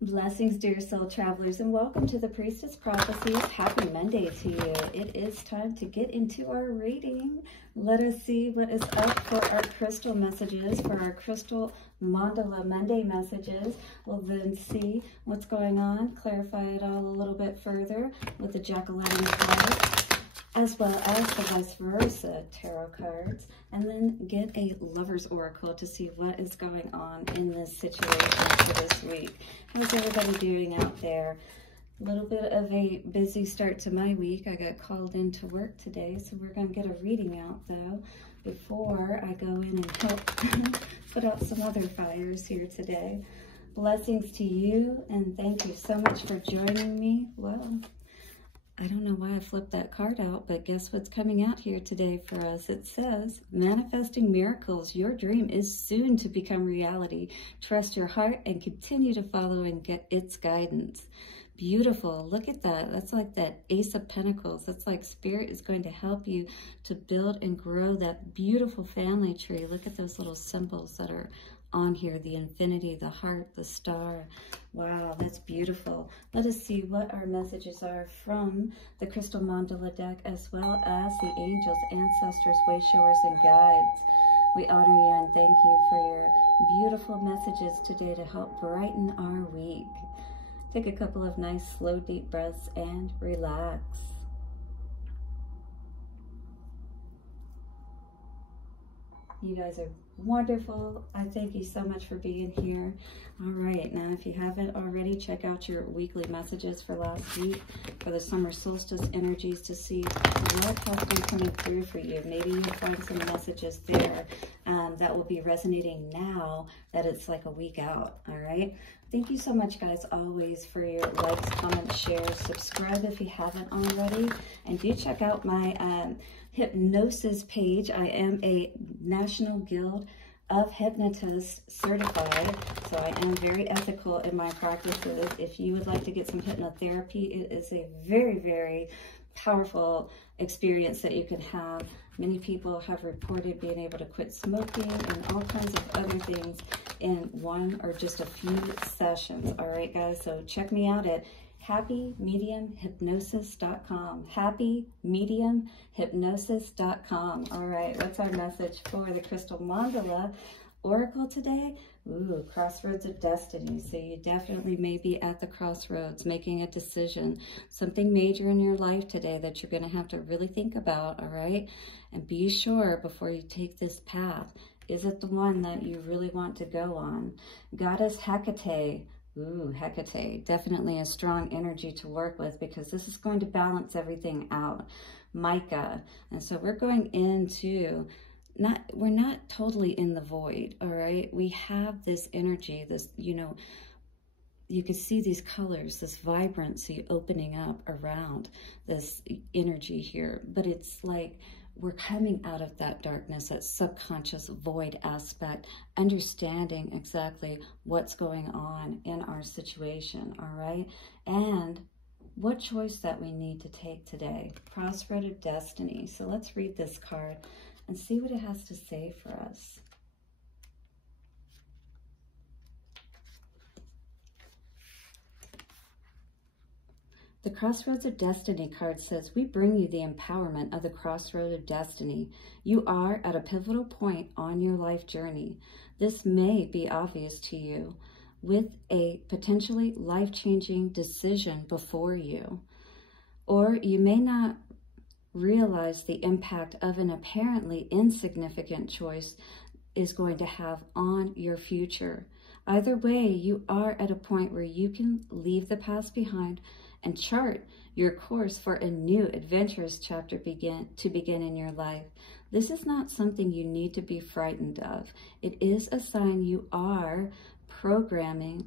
Blessings, dear soul travelers, and welcome to the Priestess Prophecies. Happy Monday to you. It is time to get into our reading. Let us see what is up for our crystal messages, for our crystal Mandala Monday messages. We'll then see what's going on, clarify it all a little bit further with the Jack-o'-lantern cards, as well as the vice versa tarot cards, and then get a lover's oracle to see what is going on in this situation for this week. How's everybody doing out there? A little bit of a busy start to my week. I got called into work today, so we're going to get a reading out though before I go in and help put out some other fires here today. Blessings to you, and thank you so much for joining me. Well, I don't know why I flipped that card out, but guess what's coming out here today for us? It says, manifesting miracles. Your dream is soon to become reality. Trust your heart and continue to follow and get its guidance. Beautiful. Look at that. That's like that Ace of Pentacles. That's like Spirit is going to help you to build and grow that beautiful family tree. Look at those little symbols that are on here, the infinity, the heart, the star. Wow, that's beautiful. Let us see what our messages are from the Crystal Mandala deck, as well as the angels, ancestors, way showers, and guides. We honor you and thank you for your beautiful messages today to help brighten our week. Take a couple of nice, slow, deep breaths and relax. You guys are wonderful. I thank you so much for being here. All right, now if you haven't already, check out your weekly messages for last week for the summer solstice energies to see what has been coming through for you. Maybe you'll find some messages there that will be resonating now that it's like a week out. All right. Thank you so much, guys, always for your likes, comments, shares. Subscribe if you haven't already, and do check out my hypnosis page. I am a National Guild of Hypnotists certified, so I am very ethical in my practices. If you would like to get some hypnotherapy, it is a very, very powerful experience that you can have. Many people have reported being able to quit smoking and all kinds of other things in one or just a few sessions. All right, guys, so check me out at happymediumhypnosis.com. happymediumhypnosis.com. All right, what's our message for the Crystal Mandala Oracle today? Ooh, Crossroads of Destiny. So you definitely may be at the crossroads making a decision, something major in your life today that you're going to have to really think about, all right? And be sure before you take this path, is it the one that you really want to go on? Goddess Hecate. Ooh, Hecate, definitely a strong energy to work with because this is going to balance everything out. Mica, and so we're going into, we're not totally in the void, all right? We have this energy, this, you know, you can see these colors, this vibrancy opening up around this energy here, but it's like, we're coming out of that darkness, that subconscious void aspect, understanding exactly what's going on in our situation, all right? And what choice that we need to take today. Crossroad of Destiny. So let's read this card and see what it has to say for us. The Crossroads of Destiny card says, we bring you the empowerment of the Crossroad of Destiny. You are at a pivotal point on your life journey. This may be obvious to you, with a potentially life-changing decision before you. Or you may not realize the impact of an apparently insignificant choice is going to have on your future. Either way, you are at a point where you can leave the past behind and chart your course for a new adventurous chapter to begin in your life. This is not something you need to be frightened of. It is a sign you are progressing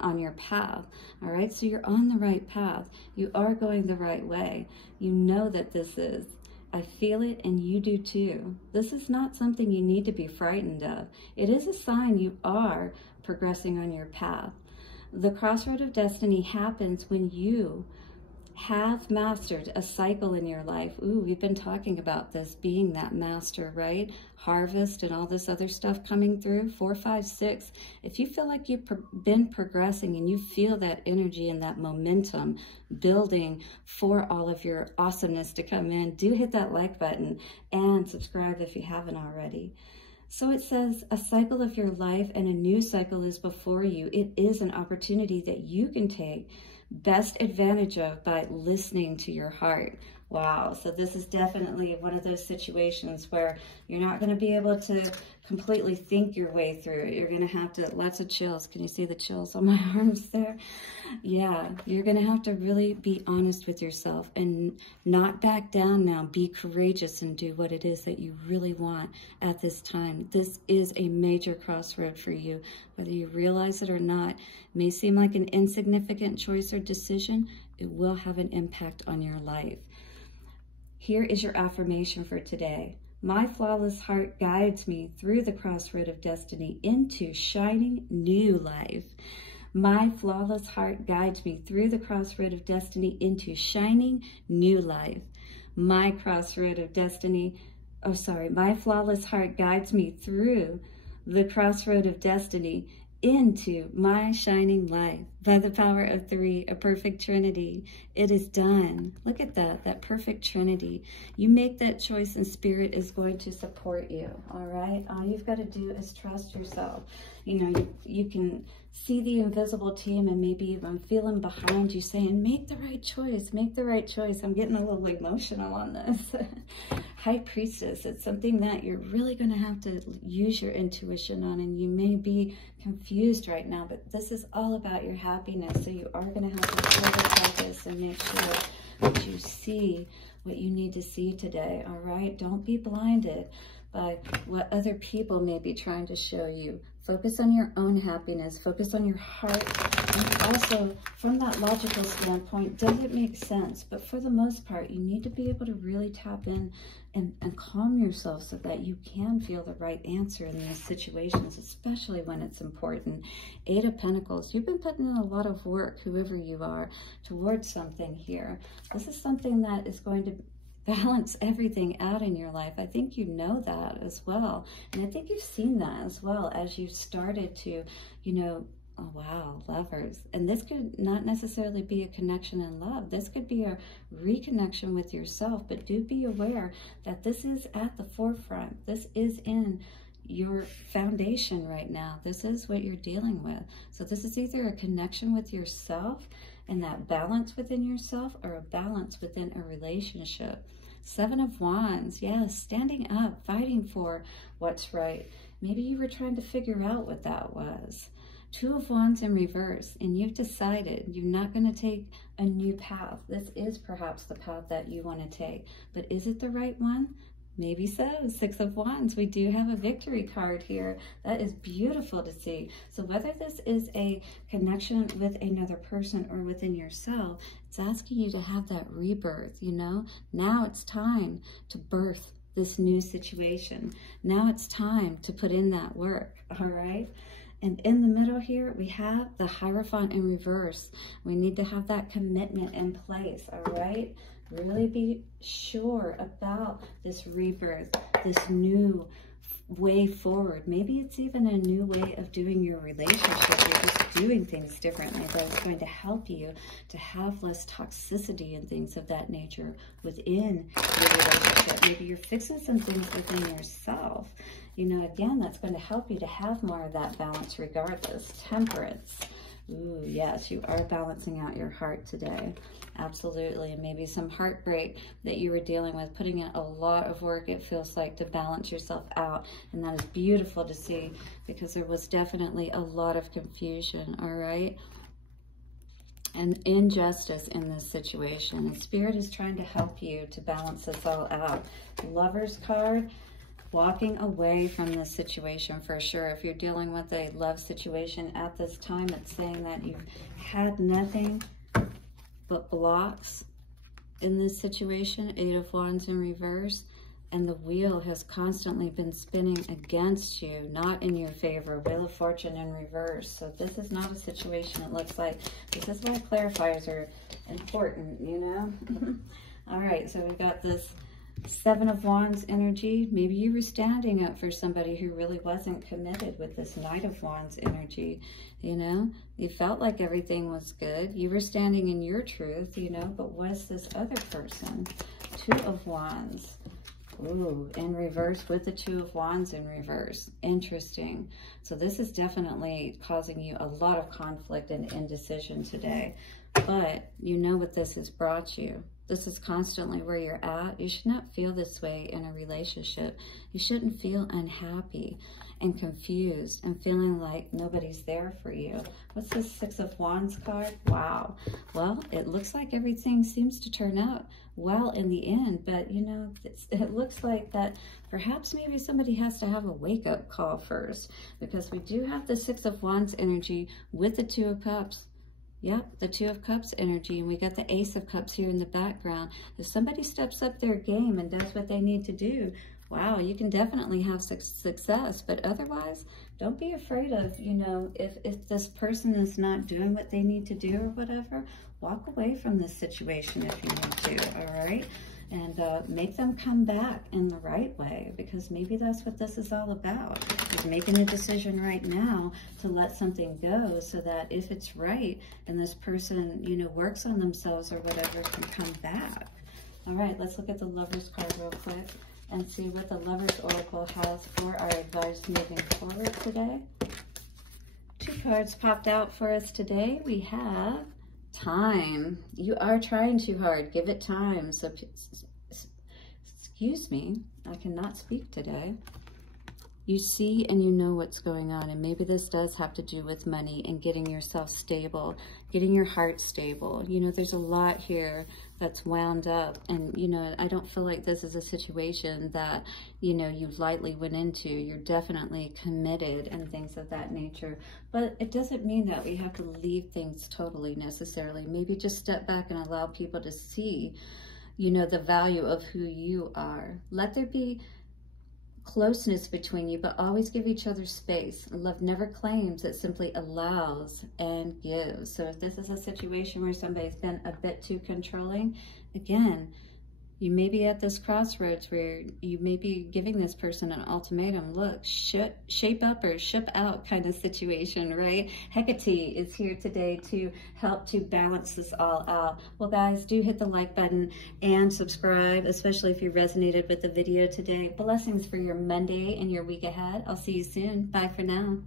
on your path. All right, so you're on the right path. You are going the right way. You know that this is. I feel it, and you do too. This is not something you need to be frightened of. It is a sign you are progressing on your path. The Crossroad of Destiny happens when you have mastered a cycle in your life. Ooh, we've been talking about this, being that master, right? Harvest and all this other stuff coming through. 4, 5, 6. If you feel like you've been progressing and you feel that energy and that momentum building for all of your awesomeness to come in, do hit that like button and subscribe if you haven't already. So it says a cycle of your life and a new cycle is before you. It is an opportunity that you can take best advantage of by listening to your heart. Wow. So this is definitely one of those situations where you're not going to be able to completely think your way through it. You're going to have to, lots of chills. Can you see the chills on my arms there? Yeah. You're going to have to really be honest with yourself and not back down now. Be courageous and do what it is that you really want at this time. This is a major crossroad for you, whether you realize it or not. It may seem like an insignificant choice or decision. It will have an impact on your life. Here is your affirmation for today. My flawless heart guides me through the crossroad of destiny into shining new life. My flawless heart guides me through the crossroad of destiny into shining new life. My crossroad of destiny, my flawless heart guides me through the crossroad of destiny into my shining life. By the power of 3, a perfect Trinity, it is done. Look at that perfect Trinity. You make that choice and Spirit is going to support you, all right? All you've got to do is trust yourself. You know, you can see the invisible team and maybe even feeling behind you saying, make the right choice, make the right choice. I'm getting a little emotional on this. High Priestess, it's something that you're really going to have to use your intuition on, and you may be confused right now, but this is all about your happiness. So you are going to have to further focus and make sure that you see what you need to see today, all right? Don't be blinded by what other people may be trying to show you. Focus on your own happiness. Focus on your heart. And also, from that logical standpoint, does it make sense? But for the most part, you need to be able to really tap in and calm yourself so that you can feel the right answer in these situations, especially when it's important. 8 of Pentacles, you've been putting in a lot of work, whoever you are, towards something here. This is something that is going to balance everything out in your life. I think you know that as well. And I think you've seen that as well as you started to, you know, oh wow, Lovers. And this could not necessarily be a connection in love. This could be a reconnection with yourself, but do be aware that this is at the forefront. This is in your foundation right now. This is what you're dealing with. So this is either a connection with yourself and that balance within yourself, or a balance within a relationship. 7 of Wands, yes, standing up, fighting for what's right. Maybe you were trying to figure out what that was. 2 of Wands in reverse, and you've decided you're not going to take a new path. This is perhaps the path that you want to take, but is it the right one? Maybe so. 6 of Wands, we do have a victory card here. That is beautiful to see. So whether this is a connection with another person or within yourself, it's asking you to have that rebirth, you know? Now it's time to birth this new situation. Now it's time to put in that work, all right? And in the middle here, we have the Hierophant in reverse. We need to have that commitment in place, all right? Really be sure about this rebirth, this new way forward. Maybe it's even a new way of doing your relationship. You're just doing things differently that is going to help you to have less toxicity and things of that nature within your relationship. Maybe you're fixing some things within yourself. You know, again, that's going to help you to have more of that balance regardless. Temperance. Ooh, yes, you are balancing out your heart today. Absolutely. And maybe some heartbreak that you were dealing with, putting in a lot of work, it feels like, to balance yourself out. And that is beautiful to see, because there was definitely a lot of confusion, all right? And injustice in this situation. And Spirit is trying to help you to balance this all out. Lovers card. Walking away from this situation for sure. If you're dealing with a love situation at this time, it's saying that you've had nothing but blocks in this situation. 8 of Wands in reverse. And the wheel has constantly been spinning against you, not in your favor. Wheel of Fortune in reverse. So this is not a situation, it looks like. This is why clarifiers are important, you know? All right, so we've got this Seven of Wands energy. Maybe you were standing up for somebody who really wasn't committed with this Knight of Wands energy, you know? You felt like everything was good. You were standing in your truth, you know, but was this other person? Two of Wands. Ooh, in reverse with the Two of Wands in reverse. Interesting. So this is definitely causing you a lot of conflict and indecision today. But you know what this has brought you. This is constantly where you're at. You should not feel this way in a relationship. You shouldn't feel unhappy and confused and feeling like nobody's there for you. What's this Six of Wands card? Wow. Well, it looks like everything seems to turn out well in the end, but you know, it looks like that perhaps maybe somebody has to have a wake-up call first, because we do have the Six of Wands energy with the Two of Cups. Yep, the Two of Cups energy, and we got the Ace of Cups here in the background. If somebody steps up their game and does what they need to do, wow, you can definitely have success. But otherwise, don't be afraid of, you know, if this person is not doing what they need to do or whatever, walk away from this situation if you need to, all right? And make them come back in the right way, because maybe that's what this is all about, is making a decision right now to let something go, so that if it's right and this person, you know, works on themselves or whatever, can come back. All right, let's look at the Lovers card real quick and see what the Lovers Oracle has for our advice moving forward today. Two cards popped out for us today. We have time. You are trying too hard. Give it time. So, excuse me, I cannot speak today. You see and you know what's going on, and maybe this does have to do with money and getting yourself stable, getting your heart stable. You know, there's a lot here that's wound up, and you know, I don't feel like this is a situation that, you know, you lightly went into. You're definitely committed and things of that nature, but it doesn't mean that we have to leave things totally necessarily. Maybe just step back and allow people to see, you know, the value of who you are. Let there be closeness between you, but always give each other space. Love never claims, it simply allows and gives. So if this is a situation where somebody's been a bit too controlling, again, you may be at this crossroads where you may be giving this person an ultimatum. Look, shape up or ship out kind of situation, right? Hecate is here today to help to balance this all out. Well, guys, do hit the like button and subscribe, especially if you resonated with the video today. Blessings for your Monday and your week ahead. I'll see you soon. Bye for now.